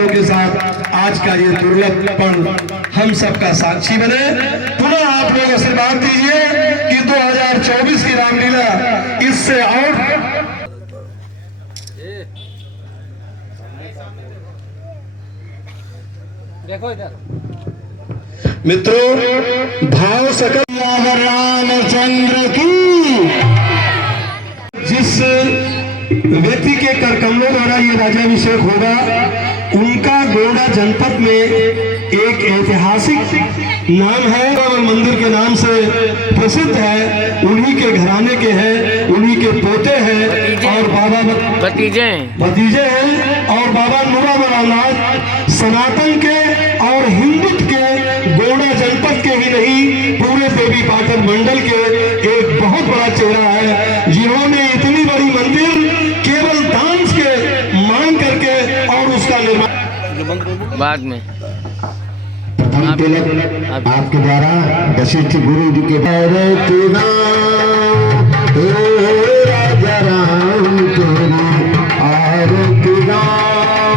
शब्दों के साथ आज का ये दुर्लभ पल हम सबका साक्षी बने। पुनः आप लोग आशीर्वाद दीजिए कि 2024 की रामलीला इससे और देखो इधर मित्रों, भाव सकल रामचंद्र की। जिस व्यक्ति के कर कमलों द्वारा ये राज्याभिषेक होगा, उनका गोंडा जनपद में एक ऐतिहासिक नाम है और मंदिर के नाम से प्रसिद्ध है। उन्हीं के घराने के हैं, उन्हीं के पोते हैं और बाबा भतीजे हैं। और बाबा नूरावरनाथ सनातन के और हिंदुत्व के गोंडा जनपद के ही नहीं, पूरे देवी पाटन मंडल के एक बहुत बड़ा चेहरा है, जिन्होंने इतनी बड़ी मंदिर केवल दान के मांग करके और उसका निर्माण बाद में प्रथम तिलक आपके द्वारा वशिष्ठ गुरु जी के राजा राम तेरी आरती शास्त्र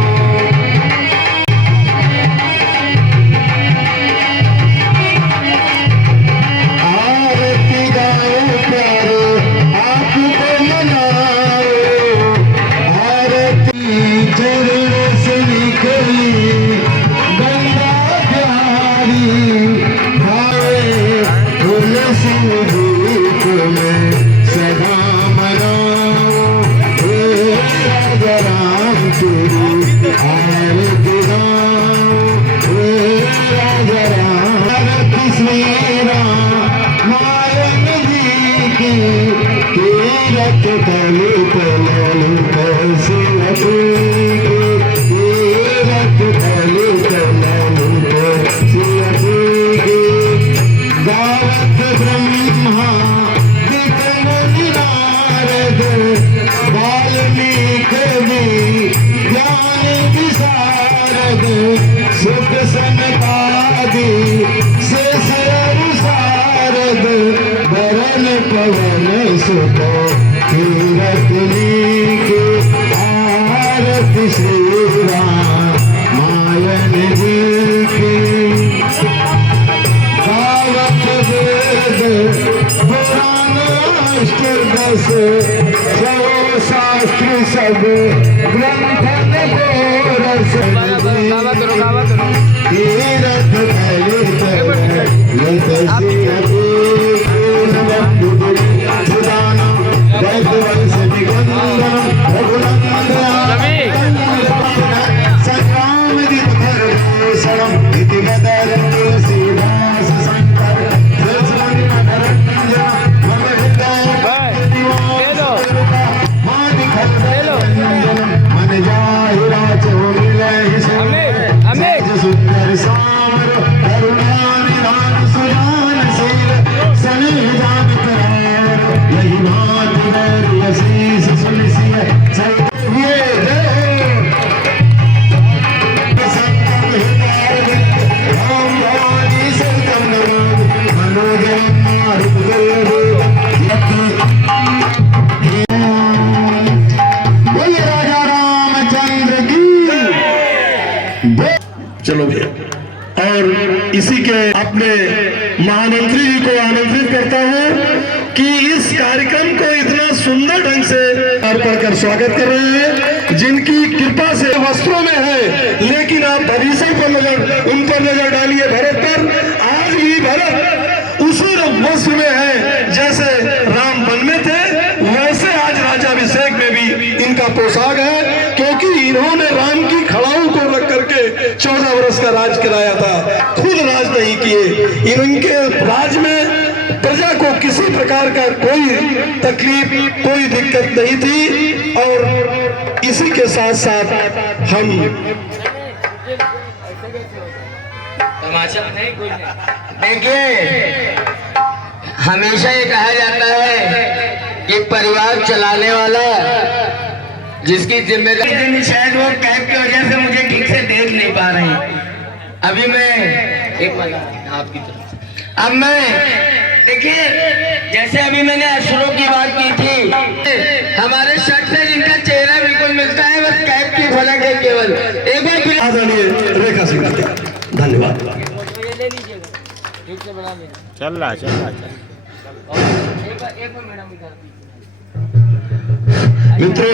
सब ग्रंथ चलो भैया, और इसी के अपने महामंत्री जी को आमंत्रित करता हूँ कि इस कार्यक्रम को इतना सुंदर ढंग से पढ़कर स्वागत कर रहे हैं, जिनकी कृपा से वस्त्रों में है, लेकिन आप भविष्य पर उन पर नजर डालिए। भरत पर आज भी भरत उसी वस्त्र में है जैसे राम वन में थे, वैसे आज राज्याभिषेक में भी इनका पोशाक है, क्योंकि इन्होंने राम की खड़ाओं को रख करके 14 वर्ष का राज कराया था, खुद राज नहीं किए। इनके राज में प्रजा को किसी प्रकार का कोई तकलीफ, कोई दिक्कत नहीं थी। और इसी के साथ साथ हम देखिए, हमेशा ये कहा जाता है कि परिवार चलाने वाला जिसकी जिम्मेदारी, शायद वो कैब की वजह से मुझे ठीक से देख नहीं पा रहे हैं। अभी मैं एक आपकी तरफ, अब मैं देखिए, जैसे अभी मैंने अश्रों की बात की थी, हमारे शर्ट से जिनका चेहरा बिल्कुल मिलता है, बस कैब की फलक है केवल। एक बार आदरणीय रेखा सिंह जी का। धन्यवाद। ये ले लीजिएगा, ठीक से बना लेना। चल रहा एक बार मैडम इधर मित्रों,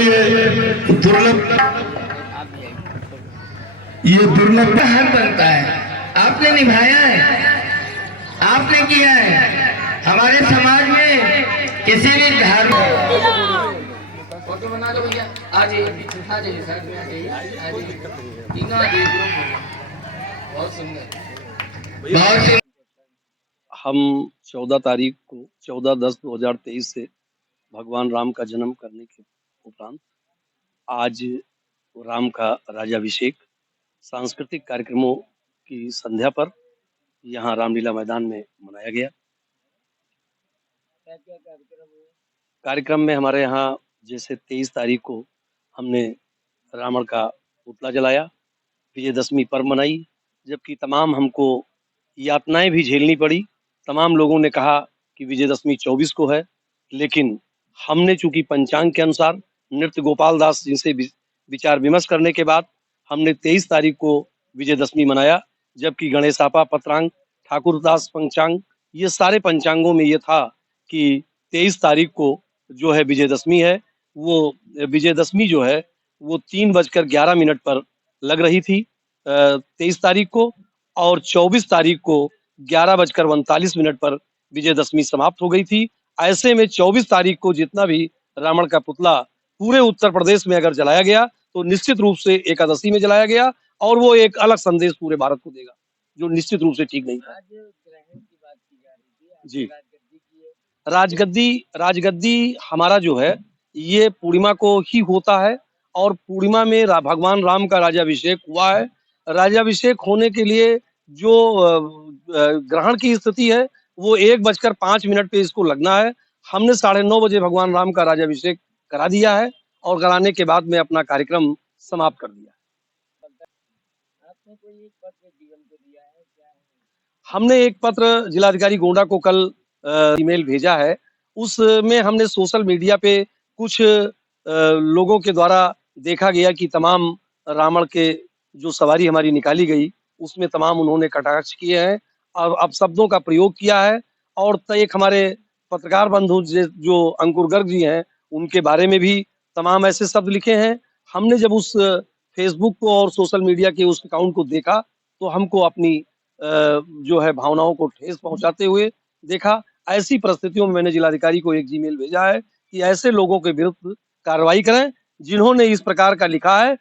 ये दुर्लभ हक बनता है, आपने निभाया है, आपने किया है। हमारे समाज में किसी भी धर्म फोटो बना लो भैया, आ जाइए आ जाइए साइड में, आ जाइए तीनों आ जाइए, बहुत सुंदर बहुत सुंदर। हम 14 तारीख को 14/10/2023 से भगवान राम का जन्म करने के उपरांत आज राम का राज्याभिषेक सांस्कृतिक कार्यक्रमों की संध्या पर यहाँ रामलीला मैदान में मनाया गया। कार्यक्रम में हमारे यहाँ जैसे 23 तारीख को हमने रावण का पुतला जलाया, विजयदशमी पर्व मनाई, जबकि तमाम हमको यातनाएं भी झेलनी पड़ी। तमाम लोगों ने कहा कि विजयदशमी 24 को है, लेकिन हमने चूंकि पंचांग के अनुसार नृत्य गोपाल दास जी से विचार विमर्श करने के बाद हमने 23 तारीख को विजयदशमी मनाया, जबकि गणेशापा पत्रांग, ठाकुरदास पंचांग, ये सारे पंचांगों में ये था कि 23 तारीख को जो है विजयदशमी है। वो विजयदशमी जो है वो 3:11 पर लग रही थी 23 तारीख को, और 24 तारीख को 11:39 पर विजयदशमी समाप्त हो गई थी। ऐसे में 24 तारीख को जितना भी रावण का पुतला पूरे उत्तर प्रदेश में अगर जलाया गया तो निश्चित रूप से एकादशी में जलाया गया, और वो एक अलग संदेश पूरे भारत को देगा, जो निश्चित रूप से ठीक नहीं था। जी, राजगद्दी हमारा जो है ये पूर्णिमा को ही होता है, और पूर्णिमा में भगवान राम का राज्याभिषेक हुआ है। राज्याभिषेक होने के लिए जो ग्रहण की स्थिति है वो 1:05 पे इसको लगना है। हमने 9:30 बजे भगवान राम का राज्याभिषेक करा दिया है, और कराने के बाद में अपना कार्यक्रम समाप्त कर दिया। आपने कोई एक पत्र डीएम को दिया है क्या? हमने एक पत्र जिलाधिकारी गोंडा को कल ईमेल भेजा है। उसमें हमने सोशल मीडिया पे कुछ लोगों के द्वारा देखा गया कि तमाम रावण के जो सवारी हमारी निकाली गई उसमें तमाम उन्होंने कटाक्ष किए हैं, और अपशब्दों का प्रयोग किया है। और एक हमारे पत्रकार बंधु जो अंकुर गर्ग जी हैं उनके बारे में भी तमाम ऐसे शब्द लिखे हैं। हमने जब उस फेसबुक को और सोशल मीडिया के उस अकाउंट को देखा तो हमको अपनी जो है भावनाओं को ठेस पहुंचाते हुए देखा। ऐसी परिस्थितियों में मैंने जिलाधिकारी को एक जीमेल भेजा है कि ऐसे लोगों के विरुद्ध कार्रवाई करें जिन्होंने इस प्रकार का लिखा है